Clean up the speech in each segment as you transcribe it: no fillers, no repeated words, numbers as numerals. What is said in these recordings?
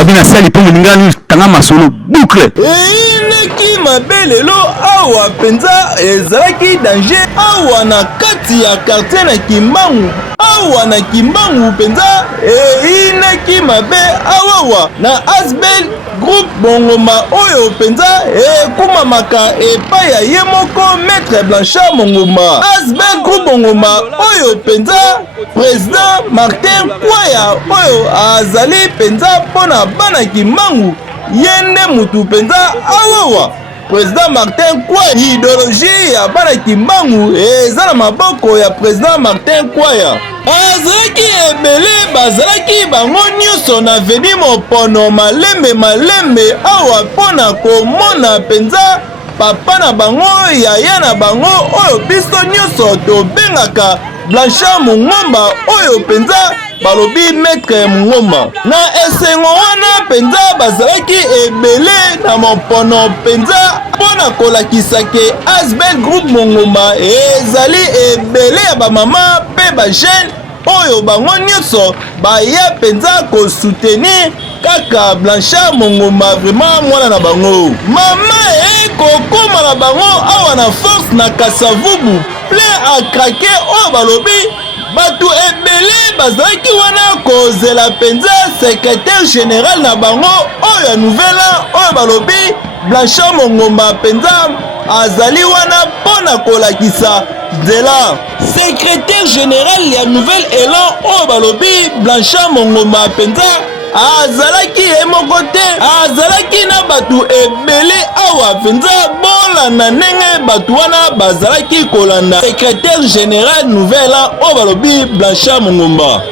babina sali pour ngani tanga masolo boucle eleki mabe lelo awa penza ezalaki danger awa na kati ya quartier na Kimbangu awa na Kimbangu penza eineki mabe awawa na Asbel groupe Bongoma oyo penza ekumamaka epai ya ye moko Maître Blanchard Mongoma. Asbel groupe Bongoma oyo penza président Martin Kwaya oyo azali penza pona bana Kimbangu yende mutu penza awawa. Président Martin Kwaya idéologie ya bana Kimbangu eza na maboko ya président Martin Kwaya. Azalaki ebele bazalaki bango nyonso na veni mopono malembe awa mpona komona penza papa na bango yaya na bango oyo biso nyonso tobengaka Blanchard Mongomba oyo penza balobi Maître Mongomba. Na esengo wana penza bazalaki ebele na mopono penza mpona kolakisa ke Asbel groupe Mongomba ezali ebele ya bamama mpe bajene oyo bango nyonso baya penza kosoutenir kaka Blanchard Mongomba vraiment mwana na bango. Mama ekokoma na bango awa na force na Kasavubu plein à craquer oyo balobi batu ebele bazalaki wana kozela penza secrétaire général na bango oyo ya nouvelle oyo balobi Blanchard Mongomba penza azali wana mpona kolakisa nzela. Secrétaire général ya nouvelle élan oyo balobi Blanchard Mongomba penza azalaki ye moko te azalaki na batu ebele awa penza bolanda ndenge batu wana bazalaki kolanda secrétaire général nouvelle oyo balobi Blanchard Mongomba.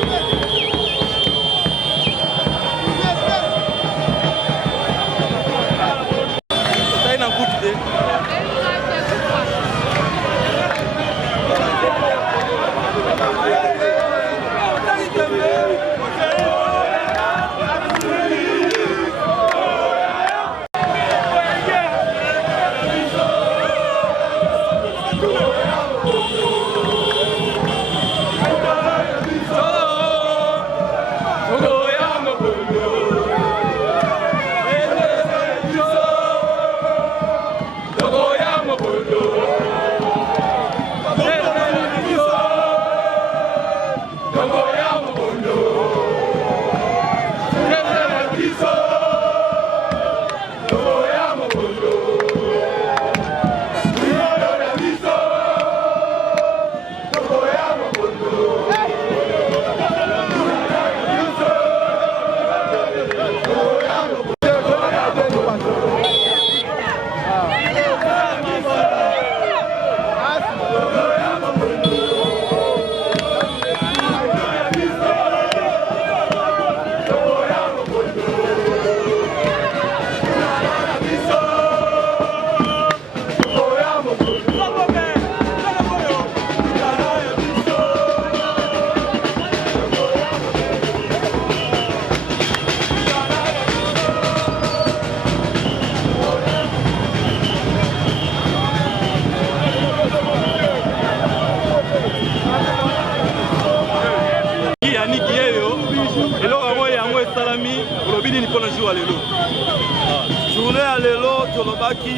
Journée à l'élo, Tolobaki,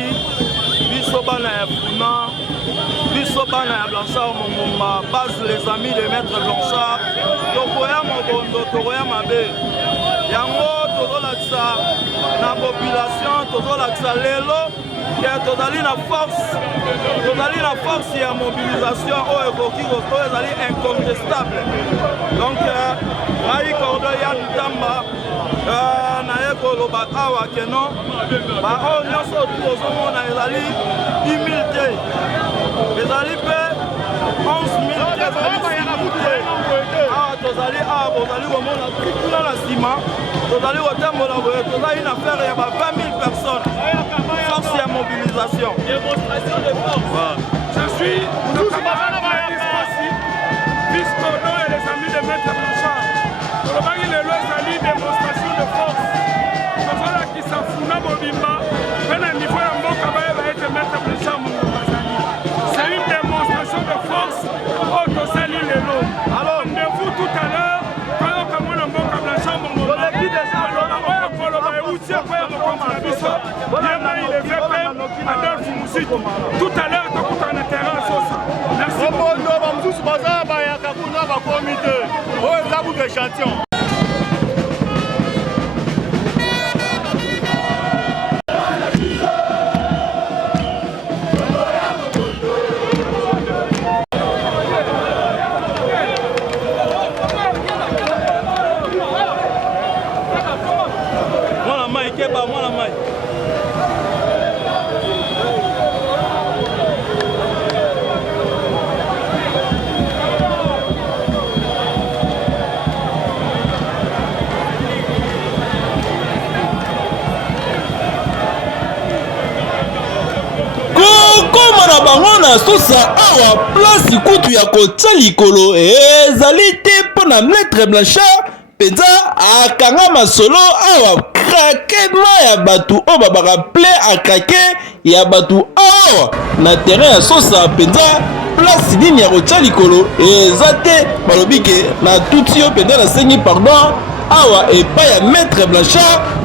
biso bana ya Funa, biso bana ya Blanchard Mongomba, base les amis de Maître Blanchard, tokoya mobondo, tokoya mabe. Yango tozolakisa na population, tozolakisa lelo, tozali na force ya mobilisation oyo ekoki oyo ezali incontestable. Donc, Rai Cordo ya Ntamba, naye koloba awa keno baoyo nyonso tozomona ezali 10 000 te, ezali mpe 11 000 te, ezali 6 000 te. Awa tozali awa bozali komona kuna na nsima tozali kotambola boye tozali na faire ya ba 20 000 personnes. Force ya mobilisation. Démonstration de force. Je suis le camarade Maëlys Kossi, vice-cordon et les amis de Maître Blanchard. Tolobaki lelo ezali démonstration de force. Tozolakisa Funa mobimba mpe na niveau ya mboka bayeba ete Maître Blanchard Mongomba azali. C'est une démonstration de force oyo tosali lelo. Alors, rendez-vous tout à l'heure toyoka mwana mboka Blanchard Mongomba. suite. Tout à l'heure, tu as un terrain à Sosa. Merci beaucoup. na sosa awa place kutu ya kotia likolo ezali te mpona Maître Blanchard penza akanga masolo awa krakema ya batu oyo babaraple akrake ya batu awa na terrain ya sosa penza place nini ya kotia likolo eza te balobi ke na tuti yo penza nasengi pardon awa epai ya Maître Blanchard.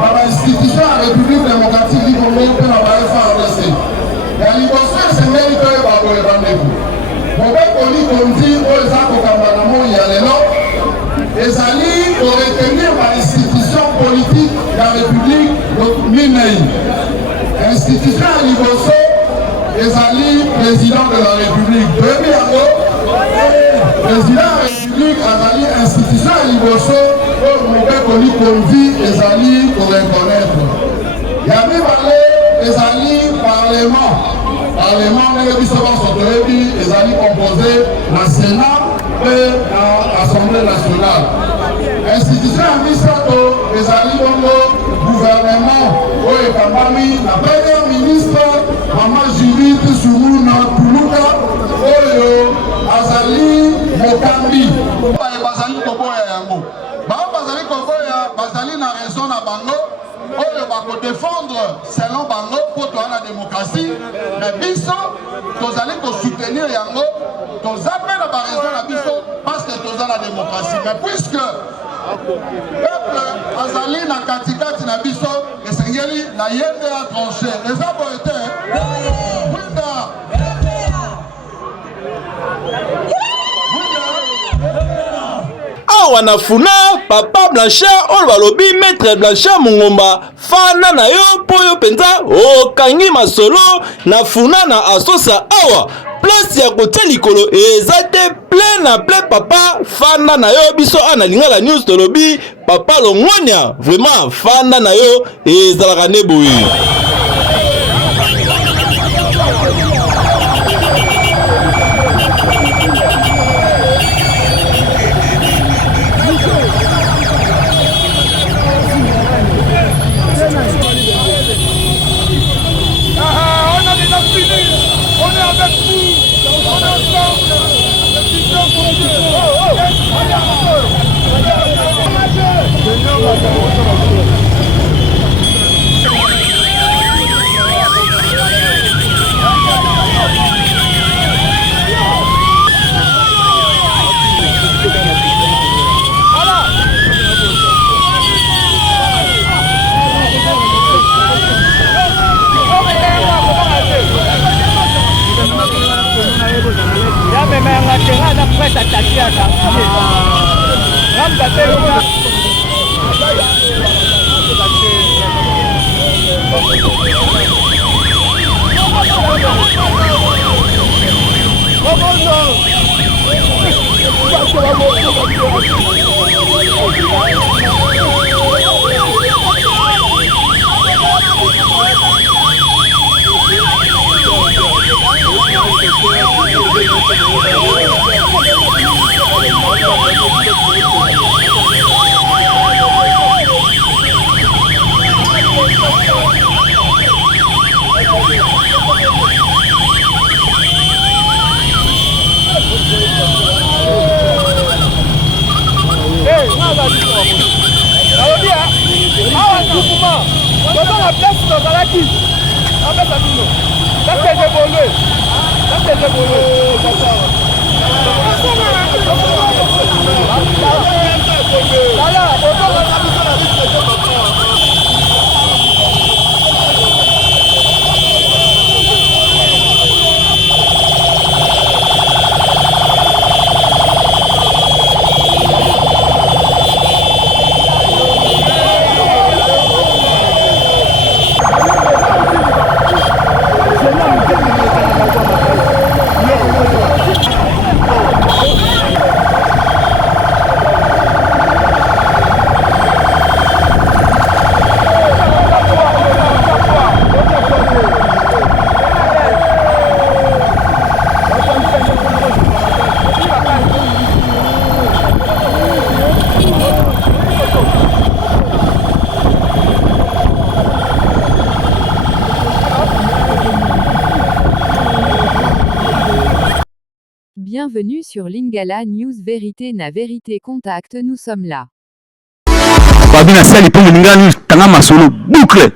dans l'institution de la République démocratique du Congo pour la FARDC. Il y a l'imposteur, c'est même que le rendez-vous. Mon père Koli Kondi, aux Akokambanamo, il y a les noms. Les alliés pour retenir l'institution politique de la République Minei. L'institution à Liboso, les alliés président de la République. Président de la République, Azali, institution à Liboso, pour mon père Koli Kondi, les alliés pour reconnaître. Il y a même les alliés parlement. Parlement, les alliés composés dans le Sénat et dans l'Assemblée nationale. Institution administrative, les alliés gouvernement, la première ministre, Maman Judith Soumouna Toulouka, Azali Mokambi. Bazali Koboya Yango. Bazali Koboya, Bazali na raison na bango. Oyo bako défendre selon bango pour la démocratie, mais biso tozali ko soutenir yango, tozape na ba raison na biso parce que toza la démocratie. Mais puisque peuple azali na katikati na biso, esengeli na yende a tranché. Les aboyete. Wanafuna papa Blanchard oyo balobi maître Blanchard Mungomba fana na yo po yo penza okangi masolo na funa na asosa awa place ya kotia likolo eza te plein na plein papa fana na yo biso ana lingala news tolobi papa Longonia vraiment fana na yo ezalaka ne boye. Bienvenue sur Lingala News Vérité na Vérité Contact, nous sommes là. Babina Sali pour Lingala News, Tanga Masolo, boucle.